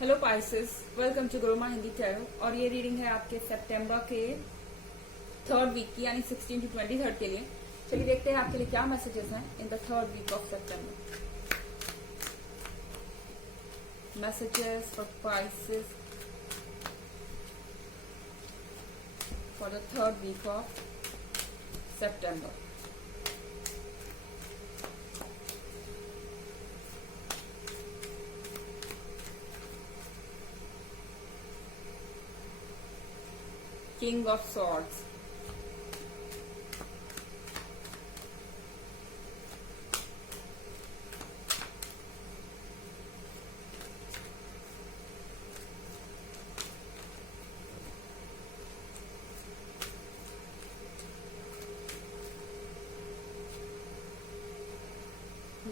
Hello Pisces, welcome to Guruma Hindi tarot. और ये reading है आपके सितंबर के थर्ड वीक की, यानी 16 to 23 के लिए। चलिए देखते हैं आपके लिए क्या मैसेजेस हैं in the third week of September. Messages for Pisces for the third week of September. King of Swords,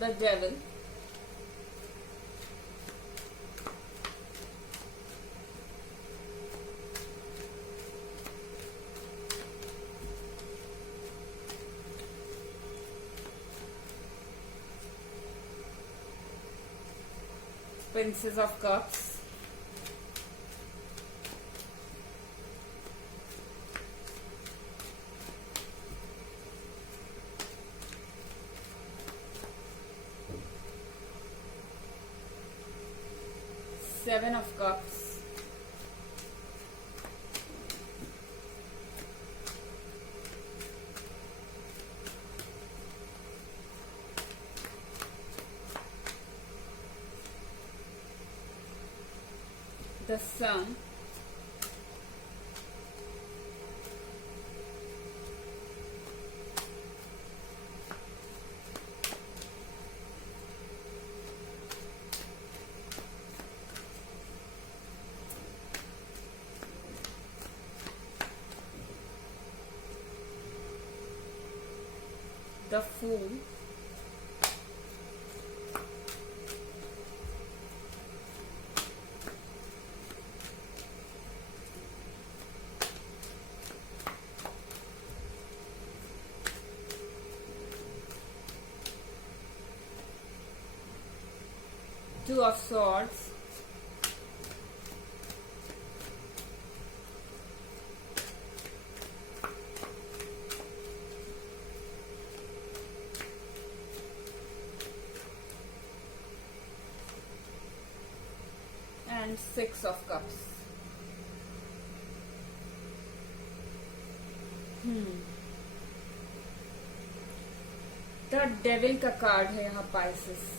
the Devil, Princess of Cups, Seven of Cups, the Sun, the Fool, Two of Swords, and Six of Cups. The devil का card है यहाँ Pisces.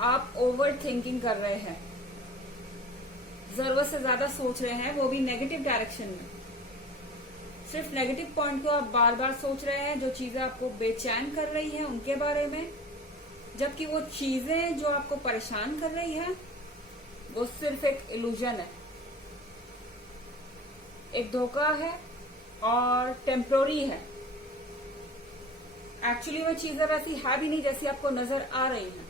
आप over thinking कर रहे हैं, जरूरत से ज्यादा सोच रहे हैं, वो भी नेगेटिव डायरेक्शन में। सिर्फ नेगेटिव पॉइंट को आप बार बार सोच रहे हैं, जो चीजें आपको बेचैन कर रही हैं उनके बारे में, जबकि वो चीजें जो आपको परेशान कर रही है वो सिर्फ एक इल्यूजन है, एक धोखा है और टेम्पोररी है। एक्चुअली वो चीजें वैसी है भी नहीं जैसी आपको नजर आ रही हैं।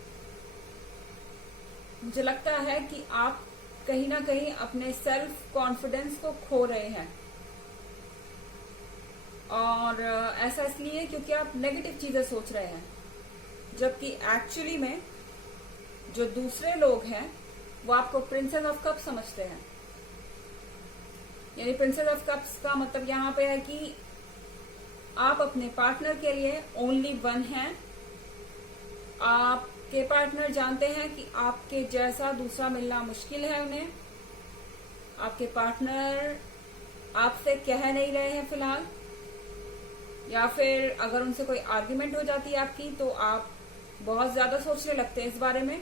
मुझे लगता है कि आप कहीं ना कहीं अपने सेल्फ कॉन्फिडेंस को खो रहे हैं, और ऐसा इसलिए क्योंकि आप नेगेटिव चीजें सोच रहे हैं, जबकि एक्चुअली में जो दूसरे लोग हैं वो आपको प्रिंसेस ऑफ कप्स समझते हैं। यानी प्रिंसेस ऑफ कप्स का मतलब यहाँ पे है कि आप अपने पार्टनर के लिए ओनली वन हैं। आपके पार्टनर जानते हैं कि आपके जैसा दूसरा मिलना मुश्किल है उन्हें। आपके पार्टनर आपसे कह नहीं रहे हैं फिलहाल, या फिर अगर उनसे कोई आर्ग्यूमेंट हो जाती है आपकी तो आप बहुत ज्यादा सोचने लगते हैं इस बारे में।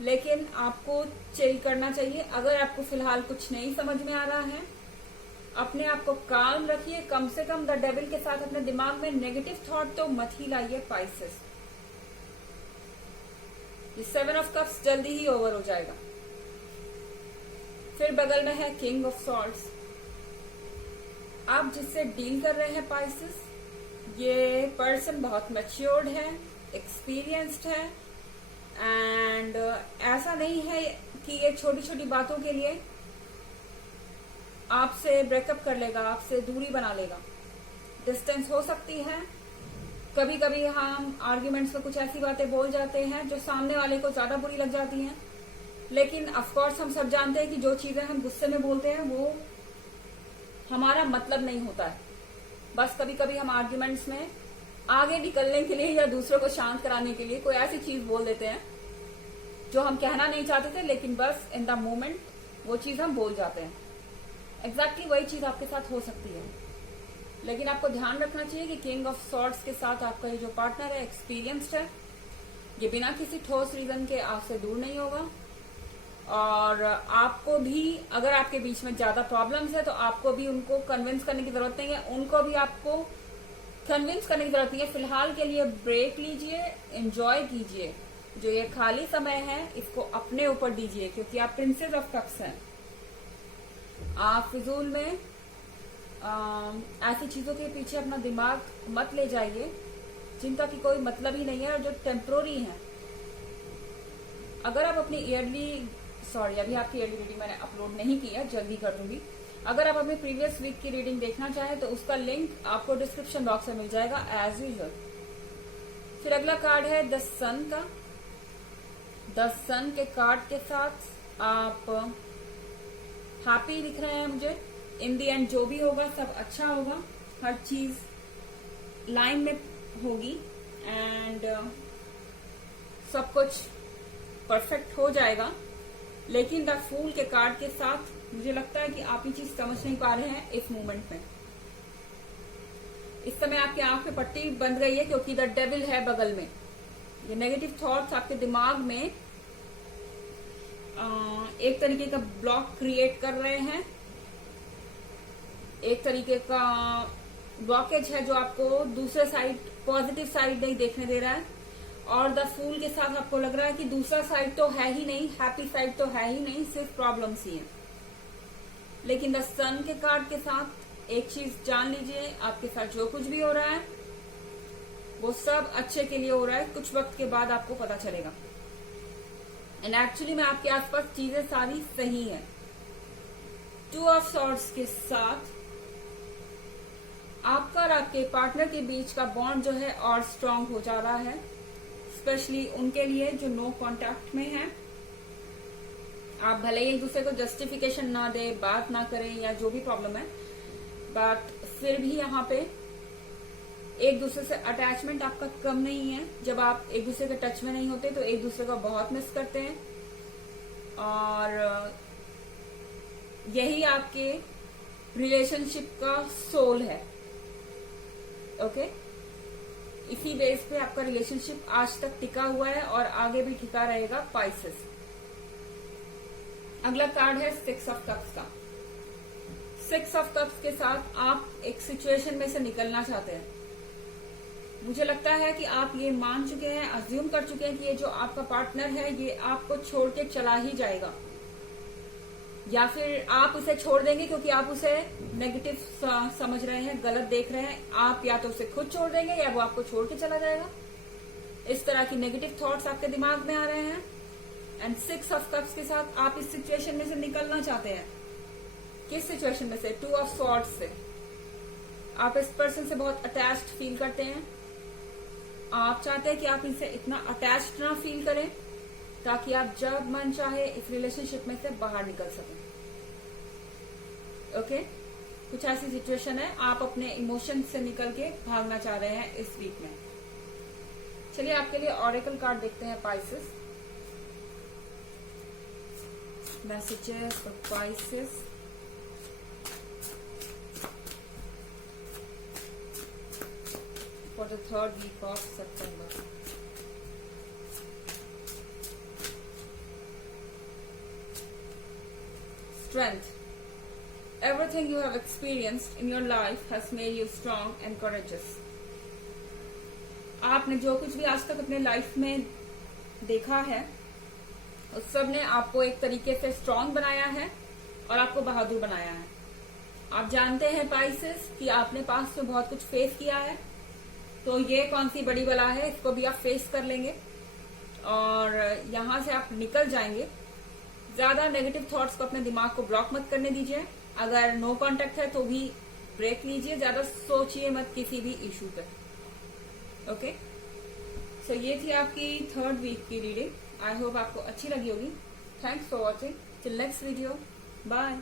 लेकिन आपको चिल करना चाहिए। अगर आपको फिलहाल कुछ नहीं समझ में आ रहा है, अपने आप को काम रखिए। कम से कम द डेविल के साथ अपने दिमाग में नेगेटिव थॉट तो मत ही लाइए पाइसेस। ये सेवन ऑफ कप्स जल्दी ही ओवर हो जाएगा। फिर बगल में है किंग ऑफ सॉर्ड्स। आप जिससे डील कर रहे हैं पाइसेस, ये पर्सन बहुत मैच्योर्ड है, एक्सपीरियंस्ड है, एंड ऐसा नहीं है कि ये छोटी छोटी बातों के लिए आपसे ब्रेकअप कर लेगा, आपसे दूरी बना लेगा। डिस्टेंस हो सकती है। कभी कभी हम आर्ग्यूमेंट्स में कुछ ऐसी बातें बोल जाते हैं जो सामने वाले को ज्यादा बुरी लग जाती हैं, लेकिन ऑफ कोर्स हम सब जानते हैं कि जो चीजें हम गुस्से में बोलते हैं वो हमारा मतलब नहीं होता है। बस कभी कभी हम आर्ग्यूमेंट्स में आगे निकलने के लिए या दूसरों को शांत कराने के लिए कोई ऐसी चीज बोल देते हैं जो हम कहना नहीं चाहते थे, लेकिन बस इन द मोमेंट वो चीज हम बोल जाते हैं। एग्जैक्टली वही चीज आपके साथ हो सकती है। लेकिन आपको ध्यान रखना चाहिए कि किंग ऑफ सॉर्ड्स के साथ आपका ये जो पार्टनर है एक्सपीरियंस्ड है, ये बिना किसी ठोस रीजन के आपसे दूर नहीं होगा। और आपको भी अगर आपके बीच में ज्यादा प्रॉब्लम्स है तो आपको भी उनको कन्विंस करने की जरूरत नहीं है, उनको भी आपको कन्विंस करने की जरूरत नहीं है। फिलहाल के लिए ब्रेक लीजिए, एंजॉय कीजिए। जो ये खाली समय है इसको अपने ऊपर दीजिए, क्योंकि आप प्रिंसेस ऑफ कप्स हैं। आप फिजूल में ऐसी चीजों के पीछे अपना दिमाग मत ले जाइए जिनका कि कोई मतलब ही नहीं है और जो टेम्पररी है। अगर आप अपनी अभी आपकी ईयरली रीडिंग मैंने अपलोड नहीं की है, जल्दी कर दूंगी। अगर आप अपनी प्रीवियस वीक की रीडिंग देखना चाहें तो उसका लिंक आपको डिस्क्रिप्शन बॉक्स में मिल जाएगा एज यूजुअल। फिर अगला कार्ड है द सन का। द सन के कार्ड के साथ आप हैप्पी दिख रहे हैं मुझे। इन दी एंड जो भी होगा सब अच्छा होगा, हर चीज लाइन में होगी एंड सब कुछ परफेक्ट हो जाएगा। लेकिन द फूल के कार्ड के साथ मुझे लगता है कि आप ये चीज समझ नहीं पा रहे हैं इस मोमेंट में। इस समय आपकी आंख में पट्टी बंध गई है क्योंकि द डेविल है बगल में। ये नेगेटिव थॉट्स आपके दिमाग में एक तरीके का ब्लॉक क्रिएट कर रहे हैं, एक तरीके का ब्लॉकेज है जो आपको दूसरे साइड पॉजिटिव साइड नहीं देखने दे रहा है। और द फूल के साथ आपको लग रहा है कि दूसरा साइड तो है ही नहीं, हैप्पी साइड तो है ही नहीं, सिर्फ प्रॉब्लम्स ही हैं। लेकिन द सन के कार्ड के साथ एक चीज जान लीजिए, आपके साथ जो कुछ भी हो रहा है वो सब अच्छे के लिए हो रहा है। कुछ वक्त के बाद आपको पता चलेगा एंड एक्चुअली में आपके आसपास चीजें सारी सही है। टू ऑफ सॉर्ड्स के साथ आपका और आपके पार्टनर के बीच का बॉन्ड जो है और स्ट्रांग हो जा रहा है, स्पेशली उनके लिए जो नो कांटेक्ट में है। आप भले ही एक दूसरे को जस्टिफिकेशन ना दे, बात ना करें या जो भी प्रॉब्लम है, बट फिर भी यहाँ पे एक दूसरे से अटैचमेंट आपका कम नहीं है। जब आप एक दूसरे के टच में नहीं होते तो एक दूसरे को बहुत मिस करते हैं और यही आपके रिलेशनशिप का सोल है। ओके, इसी बेस पे आपका रिलेशनशिप आज तक टिका हुआ है और आगे भी टिका रहेगा पाइसेस। अगला कार्ड है सिक्स ऑफ कप्स का। सिक्स ऑफ कप्स के साथ आप एक सिचुएशन में से निकलना चाहते हैं। मुझे लगता है कि आप ये मान चुके हैं, अज्यूम कर चुके हैं कि ये जो आपका पार्टनर है ये आपको छोड़ के चला ही जाएगा, या फिर आप उसे छोड़ देंगे क्योंकि आप उसे नेगेटिव समझ रहे हैं, गलत देख रहे हैं। आप या तो उसे खुद छोड़ देंगे या वो आपको छोड़ के चला जाएगा। इस तरह की नेगेटिव थॉट्स आपके दिमाग में आ रहे हैं एंड सिक्स ऑफ कप्स के साथ आप इस सिचुएशन में से निकलना चाहते हैं। किस सिचुएशन में से? टू ऑफ सॉर्ड्स से। आप इस पर्सन से बहुत अटैच्ड फील करते हैं। आप चाहते हैं कि आप इनसे इतना अटैच्ड ना फील करें ताकि आप जब मन चाहे इस रिलेशनशिप में से बाहर निकल सकें। ओके, कुछ ऐसी सिचुएशन है, आप अपने इमोशन से निकल के भागना चाह रहे हैं इस वीक में। चलिए आपके लिए ऑरेकल कार्ड देखते हैं Pisces. Messages for Pisces. For the third week of September. Strength. Everything you have experienced in your life has made you strong and courageous. आपने जो कुछ भी आज तक अपने लाइफ में देखा है उस सब ने आपको एक तरीके से स्ट्रांग बनाया है और आपको बहादुर बनाया है। आप जानते हैं पाइसेस कि आपने पास्ट में बहुत कुछ फेस किया है, तो ये कौन सी बड़ी बला है, इसको भी आप फेस कर लेंगे और यहां से आप निकल जाएंगे। ज्यादा नेगेटिव थॉट्स को अपने दिमाग को ब्लॉक मत करने दीजिए। अगर नो कांटेक्ट है तो भी ब्रेक लीजिए, ज्यादा सोचिए मत किसी भी इशू पे। ओके, सो ये थी आपकी थर्ड वीक की रीडिंग। आई होप आपको अच्छी लगी होगी Thanks for watching. Till next video. Bye.